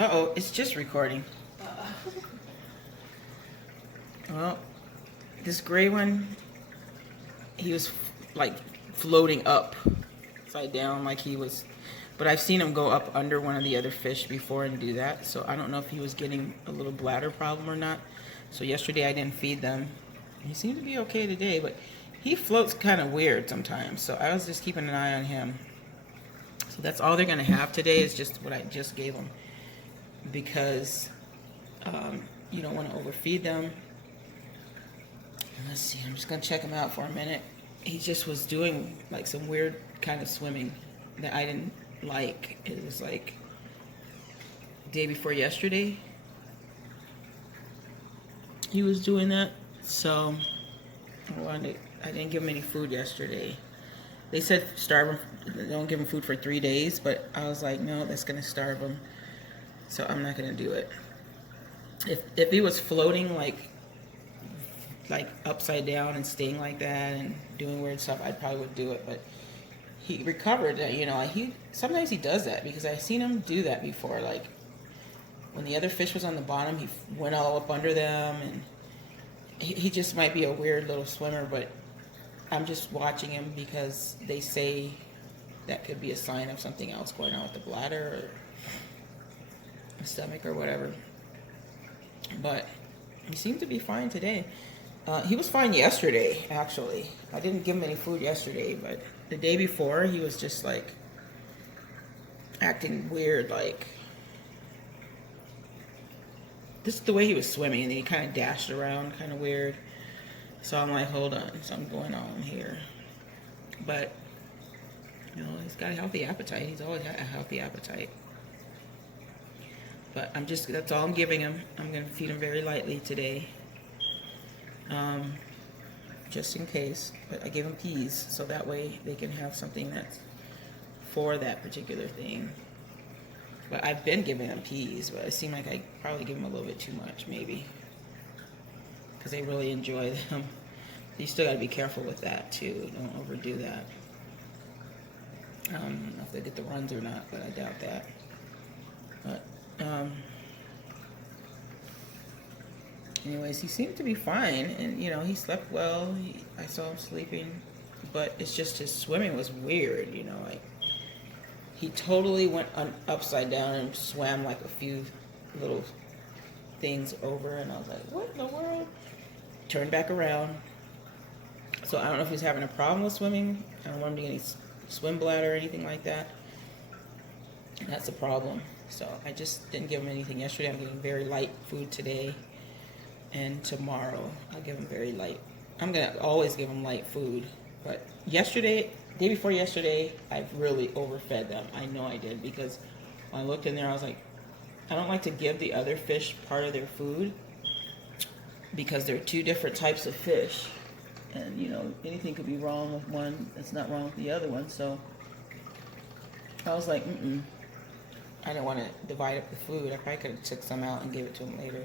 Uh-oh, it's just recording. Uh-oh. Well, this gray one, he was like floating up, upside down like he was, but I've seen him go up under one of the other fish before and do that, so I don't know if he was getting a little bladder problem or not. So yesterday I didn't feed them. He seemed to be okay today, but he floats kind of weird sometimes, so I was just keeping an eye on him. So that's all they're going to have today is just what I just gave them, because you don't want to overfeed them. Let's see, I'm just going to check him out for a minute. He just was doing like some weird kind of swimming that I didn't like. It was like day before yesterday he was doing that, so I didn't give him any food yesterday. They said starve him, don't give him food for 3 days, but I was like, no, that's going to starve him, so I'm not going to do it. If he was floating like upside down and staying like that and doing weird stuff, I probably would do it. But he recovered. You know, sometimes he does that, because I've seen him do that before. Like when the other fish was on the bottom, he went all up under them, and he just might be a weird little swimmer. But I'm just watching him because they say that could be a sign of something else going on with the bladder or the stomach or whatever. But he seemed to be fine today. He was fine yesterday, actually. I didn't give him any food yesterday, but the day before, he was just like acting weird. Like, this is the way he was swimming, and then he kind of dashed around kind of weird. So I'm like, hold on, something going on here. But, you know, he's got a healthy appetite. He's always had a healthy appetite. But that's all I'm giving him. I'm going to feed him very lightly today. Just in case. But I gave him peas, so that way they can have something that's for that particular thing. But I've been giving them peas, but it seemed like I probably give them a little bit too much, maybe, because they really enjoy them. You still got to be careful with that too. Don't overdo that. I don't know if they get the runs or not, but I doubt that. But anyways, he seemed to be fine, and you know, he slept well. I saw him sleeping, but it's just his swimming was weird. You know, like he totally went upside down and swam like a few little things over, and I was like, what in the world? Turned back around. So I don't know if he's having a problem with swimming. I don't want him to get any swim bladder or anything like that. That's a problem. So I just didn't give him anything yesterday. I'm giving very light food today, and tomorrow I'll give him very light. I'm gonna always give him light food, but day before yesterday, I've really overfed them. I know I did, because when I looked in there, I was like, I don't like to give the other fish part of their food, because they're two different types of fish, and you know, anything could be wrong with one that's not wrong with the other one. So I was like, I didn't want to divide up the food. I probably could have took some out and gave it to them later.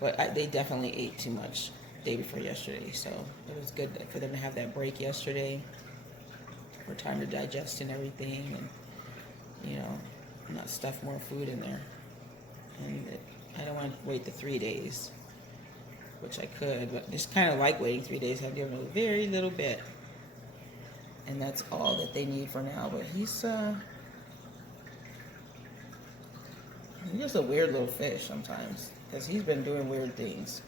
But they definitely ate too much day before yesterday. So it was good for them to have that break yesterday, for time to digest and everything, and, you know, not stuff more food in there. And I don't want to wait the 3 days, which I could, but just kind of like waiting 3 days. I've given them a very little bit, and that's all that they need for now. But he's just a weird little fish sometimes, because he's been doing weird things.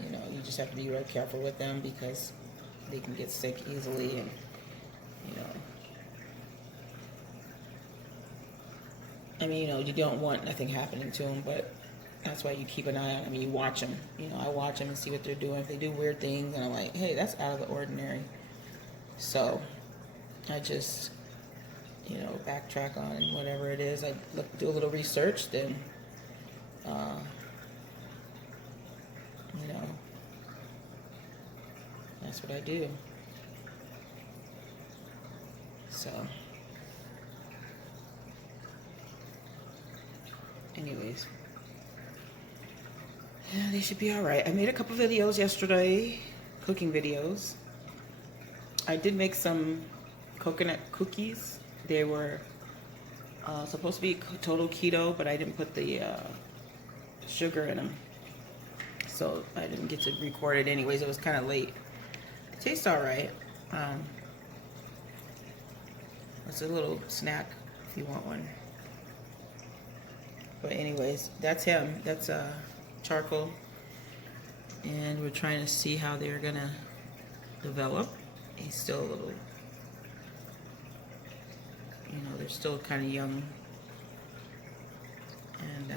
You know, you just have to be real careful with them, because they can get sick easily, and, you know, I mean, you know, you don't want nothing happening to them, but that's why you keep an eye on them. You watch them. You know, I watch them and see what they're doing. If they do weird things, and I'm like, hey, that's out of the ordinary. So I just, you know, backtrack on whatever it is. I do a little research, then, you know, that's what I do. So, anyways, yeah, they should be all right. I made a couple videos yesterday, cooking videos. I did make some coconut cookies They were supposed to be total keto, but I didn't put the sugar in them, so I didn't get to record it anyways. It was kind of late. It tastes all right. It's a little snack if you want one. But anyways, that's him. That's charcoal, and we're trying to see how they're gonna develop. He's still a little, you know, they're still kind of young, and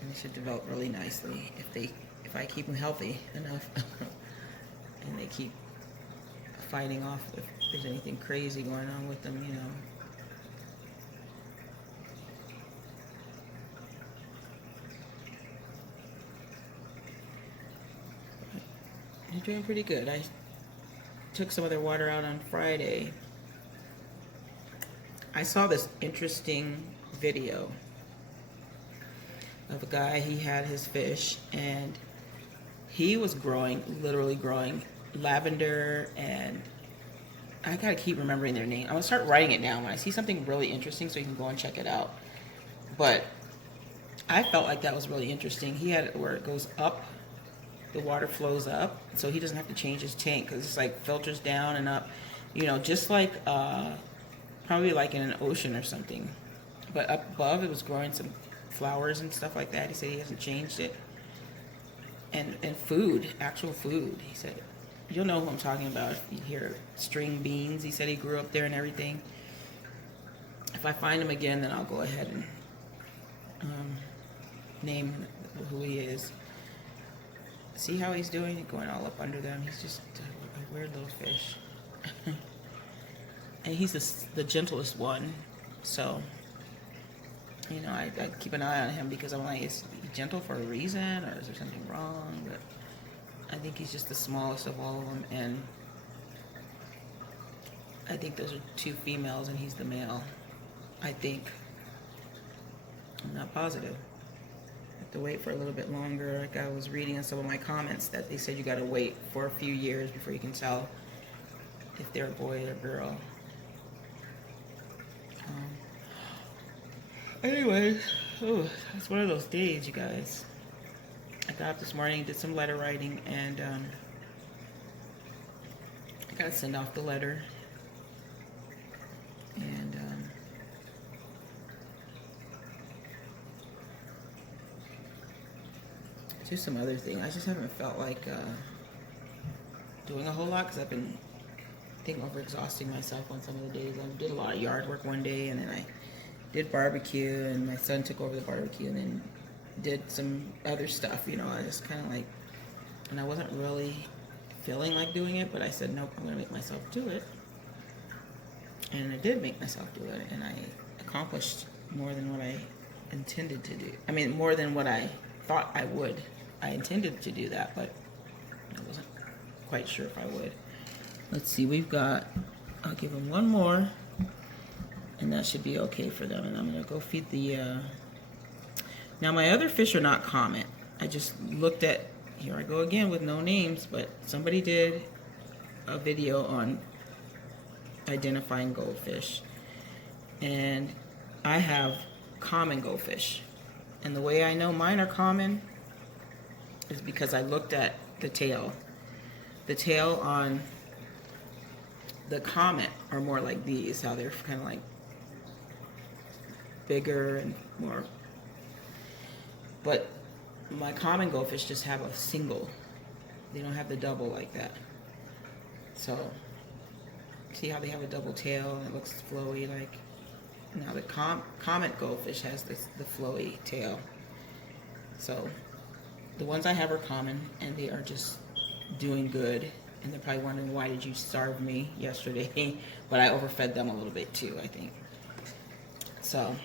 they should develop really nicely if I keep them healthy enough, and they keep fighting off if there's anything crazy going on with them, you know. They're doing pretty good. I took some of their water out on Friday. I saw this interesting video of a guy. He had his fish, and he was literally growing lavender, and I gotta keep remembering their name. I'm gonna start writing it down when I see something really interesting so you can go and check it out. But I felt like that was really interesting. He had it where it goes up, the water flows up, so he doesn't have to change his tank because it's like filters down and up, you know, just like probably like in an ocean or something. But up above, it was growing some flowers and stuff like that. He said he hasn't changed it. And food, actual food. He said, you'll know who I'm talking about if you hear string beans. He said he grew up there and everything. If I find him again, then I'll go ahead and name who he is. See how he's doing? Going all up under them. He's just a weird little fish. And he's the gentlest one. So, you know, I keep an eye on him because I'm like, is he gentle for a reason, or is there something wrong? But I think he's just the smallest of all of them. And I think those are two females and he's the male. I think. I'm not positive. To wait for a little bit longer. Like I was reading in some of my comments that they said you got to wait for a few years before you can tell if they're a boy or girl. Anyways, it's one of those days, you guys. I got up this morning, did some letter writing, and I got to send off the letter. And just some other thing. I just haven't felt like doing a whole lot because I've been, I think, overexhausting myself on some of the days. I did a lot of yard work one day, and then I did barbecue, and my son took over the barbecue, and then did some other stuff. You know, I just kind of like, and I wasn't really feeling like doing it, but I said, nope, I'm going to make myself do it. And I did make myself do it, and I accomplished more than what I intended to do. I mean, more than what I thought I would. I intended to do that, but I wasn't quite sure if I would. Let's see, we've got, I'll give them one more, and that should be okay for them. And I'm going to go feed the, now my other fish are not common. I just looked at, here I go again with no names, but somebody did a video on identifying goldfish. And I have common goldfish. And the way I know mine are common is because I looked at the tail. The tail on the comet are more like these, how they're kind of like bigger and more. But my common goldfish just have a single. They don't have the double like that. So, see how they have a double tail and it looks flowy like. Now the comet goldfish has the flowy tail. So the ones I have are common, and they are just doing good. And they're probably wondering, why did you starve me yesterday? But I overfed them a little bit too, I think. So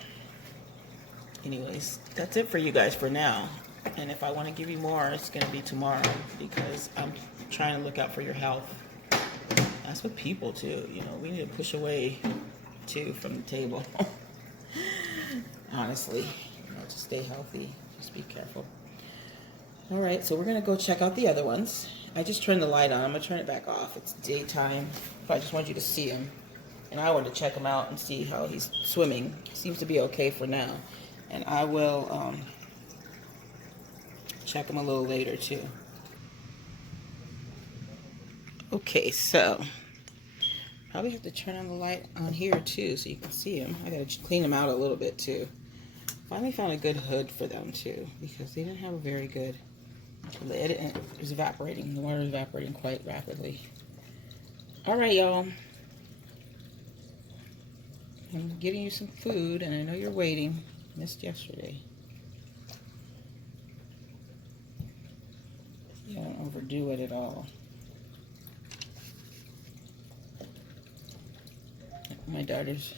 anyways, that's it for you guys for now. And if I want to give you more, it's going to be tomorrow, because I'm trying to look out for your health. That's with people too, you know, we need to push away too from the table. Honestly, you know, to stay healthy, just be careful. All right, so we're gonna go check out the other ones. I just turned the light on. I'm gonna turn it back off. It's daytime. But I just want you to see him. And I want to check him out and see how he's swimming. Seems to be okay for now. And I will check him a little later too. Okay, so probably have to turn on the light on here too so you can see him. I gotta clean him out a little bit too. Finally found a good hood for them too, because they didn't have a very good lid and it was evaporating. The water was evaporating quite rapidly. All right, y'all. I'm getting you some food, and I know you're waiting. Missed yesterday. You don't overdo it at all. My daughter's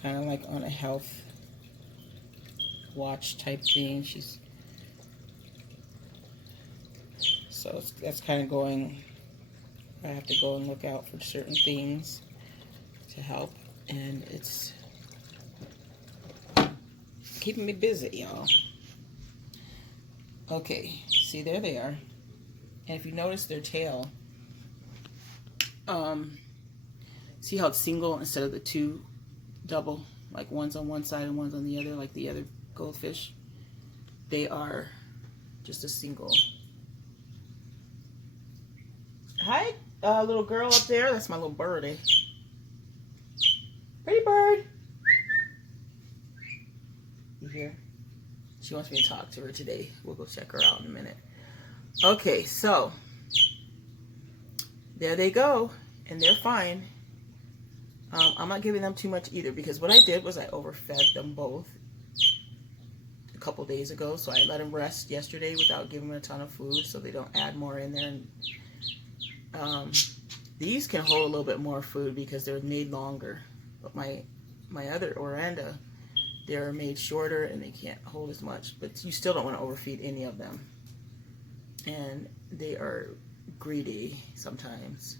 kind of like on a health watch type thing. So that's kind of going. I have to go and look out for certain things to help, and it's keeping me busy, y'all. Okay, see, there they are. And if you notice their tail, see how it's single instead of the two double, like one's on one side and one's on the other, like the other goldfish? They are just a single. Hi, little girl up there. That's my little birdie. Pretty bird. You hear? She wants me to talk to her today. We'll go check her out in a minute. Okay, so there they go, and they're fine. I'm not giving them too much either, because what I did was I overfed them both a couple days ago. So I let them rest yesterday without giving them a ton of food so they don't add more in there. And these can hold a little bit more food because they're made longer. But my other oranda, they're made shorter and they can't hold as much. But you still don't want to overfeed any of them. And they are greedy sometimes.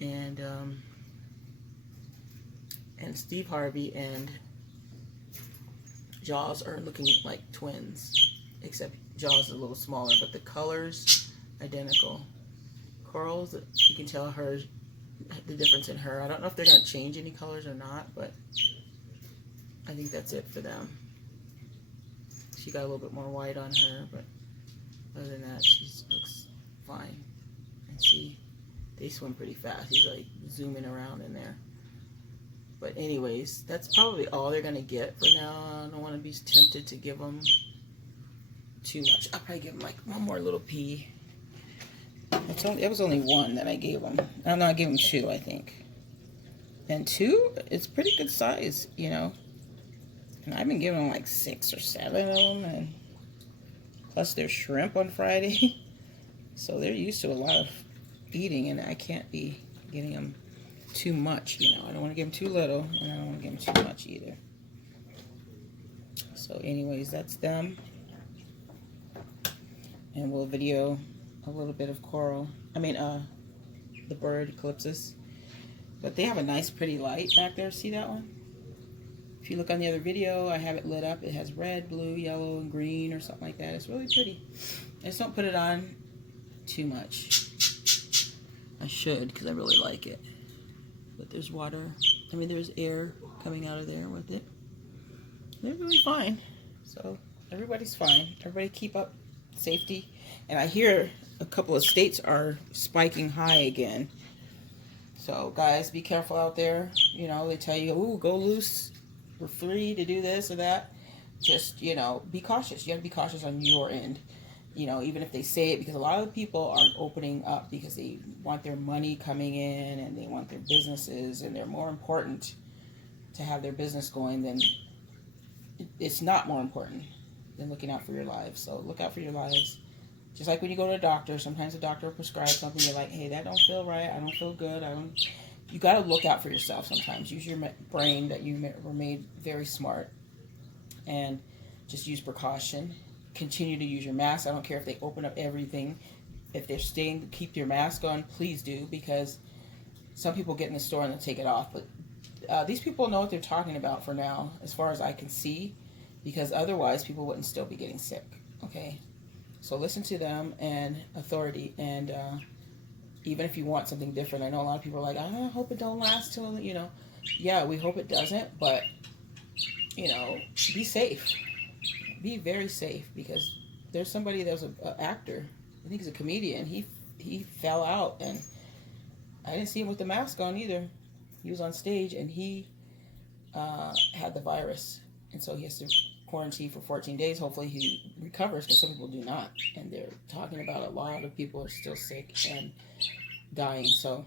And Steve Harvey and Jaws are looking like twins, except Jaws is a little smaller, but the colors identical. Coral's, you can tell the difference in her. I don't know if they're going to change any colors or not, but I think that's it for them. She got a little bit more white on her, but other than that, she looks fine. And see, they swim pretty fast. He's like zooming around in there. But anyways, that's probably all they're going to get for now. I don't want to be tempted to give them too much. I'll probably give them like one more little pea. It was only one that I gave them. I'm not giving two, I think. And two, it's pretty good size, you know. And I've been giving them like 6 or 7 of them. And plus there's shrimp on Friday. So they're used to a lot of eating, and I can't be getting them too much, you know. I don't want to give them too little, and I don't want to give them too much either. So anyways, that's them. And we'll video a little bit of coral. I mean, the bird eclipses. But they have a nice pretty light back there. See that one? If you look on the other video, I have it lit up. It has red, blue, yellow, and green or something like that. It's really pretty. I just don't put it on too much. I should, because I really like it. But there's water. I mean, there's air coming out of there with it. They're really fine. So everybody's fine. Everybody keep up safety. And I hear a couple of states are spiking high again. So guys, be careful out there. You know, they tell you, ooh, go loose. We're free to do this or that. Just, you know, be cautious. You have to be cautious on your end. You know, even if they say it, because a lot of the people are opening up because they want their money coming in and they want their businesses, and they're more important to have their business going than, it's not more important than looking out for your lives. So look out for your lives. Just like when you go to a doctor, sometimes the doctor will prescribe something, you're like, hey, that don't feel right, I don't feel good, you got to look out for yourself sometimes. Use your brain that you were made very smart, and just use precaution. Continue to use your mask. I don't care if they open up everything. If they're staying, keep your mask on, please do, because some people get in the store and they take it off. But these people know what they're talking about for now, as far as I can see, because otherwise people wouldn't still be getting sick. Okay, so listen to them and authority, and even if you want something different. I know a lot of people are like, I hope it don't last till, you know. Yeah, we hope it doesn't, but you know, be safe. Be very safe, because there's somebody that was an actor. I think he's a comedian. He fell out, and I didn't see him with the mask on either. He was on stage, and he had the virus, and so he has to quarantine for 14 days. Hopefully he recovers, because some people do not, and they're talking about a lot of people are still sick and dying. So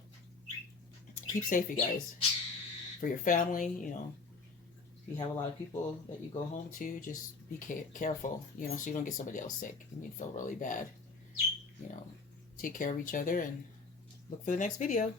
keep safe, you guys, for your family. You know, if you have a lot of people that you go home to, just be careful, you know, so you don't get somebody else sick and you feel really bad. You know, take care of each other and look for the next video.